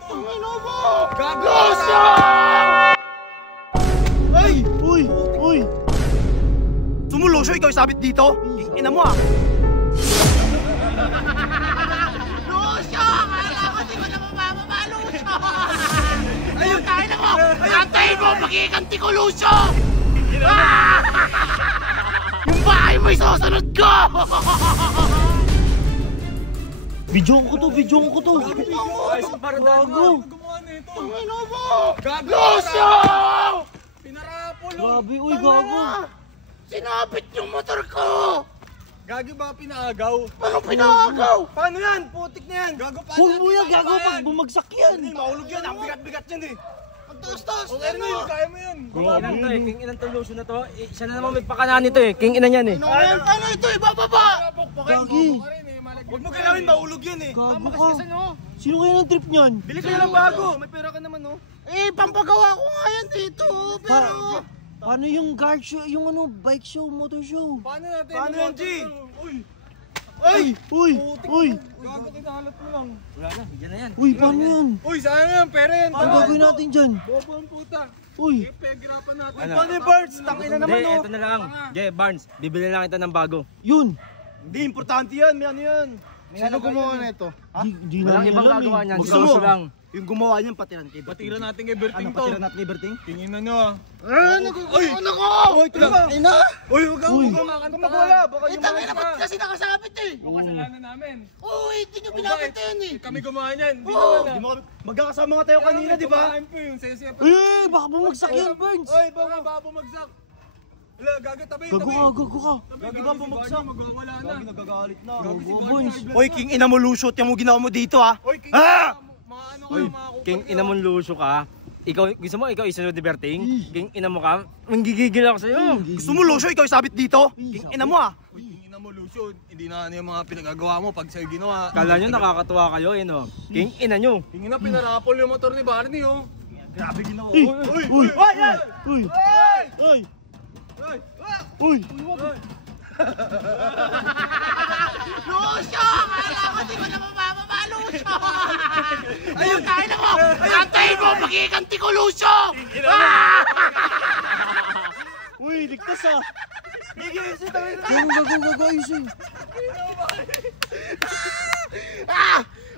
Tangina mo! Lucio! Ay! Uy! Uy! Sumulusyo, ikaw isabit dito? Ina mo ah! Lucio! Akala ko di ko na mabababa, Lucio! Ayun! Tayo mo! Antayin mo! Magiganti ko, Lucio! Yung bahay mo isusunod ko! Video ko to! Gago! Tangina mo! Lucio! Pinarapol! Grabe, uy, gago! Sinabit yung motor ko! Gagi ba pinaagaw? Ano pinaagaw? Paano yan? Putik na yan! Gago pa! Huwag mo yan, gago, pag bumagsak yan! Hindi, mahulog yan! Ang bigat-bigat yan eh! Taas-taas! Okay na yun, kaya mo yun! King inan to eh, king inan to Lucio na to. Siya na naman may pakana nito eh, king inan yan eh. Ano ito, ibababa! Gagi! Huwag mo galawin, mahulog yan eh! Gago ka! Sino kaya ng trip niyan? Bili ka na ng bago! May pera ka naman oh! Eh, pampagawa ko nga yan dito, pero... Paano yung guard show, yung ano, bike show, motor show? Paano natin? Paano yan, G? Uy! Ay! Uy! Uy! Gago, kinahalat mo lang! Wala na, dyan na yan. Uy, paano yan? Uy, saan yan? Pera yan! Ano gagawin natin dyan? Bobo ang puta! Uy! Pag-hirapan natin! Ano? Paano yung birds? Tangina naman Hindi, oh! eto na lang. Jay, Barnes, bibili lang kita ng bago. Yun! Hindi, importante yan! May ano yan! Sino gumawa na ito? Di Walang namin ibang alam gagawa eh. niyan, Gusto si mo? Lucio lang. Yung gumawa niyan, patiran kay Patira natin kay Berting to! Patiran natin kay Berting? Tingin na nyo ah! Uy! Ano ko? Uy, ito lang! Ina! Uy, huwag kang magwala! Baka yung mga Tangina, ba't kasi nakasabit eh? Yung kasalanan namin! Uy, hindi nyo binabit yan eh! Kami gumawa niyan! Hindi Oo. naman ah! Magkakasama nga tayo kanina, di ba? Kumain po yung sesi. Uy, baka bumagsak yan, Burns! Uy, baka bumagsak! Wala, gago, tabi, Gago tabi! ka, gago ka! Gagi ba bumagsak? Magwawala na! Nagagalit na. Gago si Burns! Barnes. Uy, king ina mo, Lucio, yung mo ginawa mo dito ah! Uy, king, Ah! mga ano kayo, mga kupal King kayo. ina mo Lucio ka. Ikaw, gusto mo ikaw isunod ni Berting? King ina mo ka, manggigigil ako sa'yo. Gusto mo, Lucio, ikaw isabit dito? King ina mo ah! Uy, king ina mo, Lucio, hindi na ano yung mga pinagagawa mo pag sa'yo ginawa. Kala nyo nakakatuwa kayo, yun o. King ina nyo. King ina, pinarapol yung motor ni Barney, oh. Grabe ginawa. Uy! Uy! Uy! Uy! Uy! Uy! Lucio! Akala ko di ko na mabababa, Lucio! Ayun, tayo mo! Antayin mo! Magiganti ko, Lucio! Uy, ligtas ah! Gago, ayusin!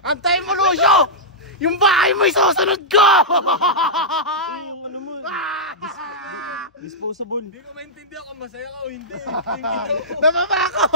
Antayin mo, Lucio! Yung bahay mo isusunod ko! Yung ano mo, disposable. Hindi ko maintindihan kung masaya ka o hindi. Nababa ko!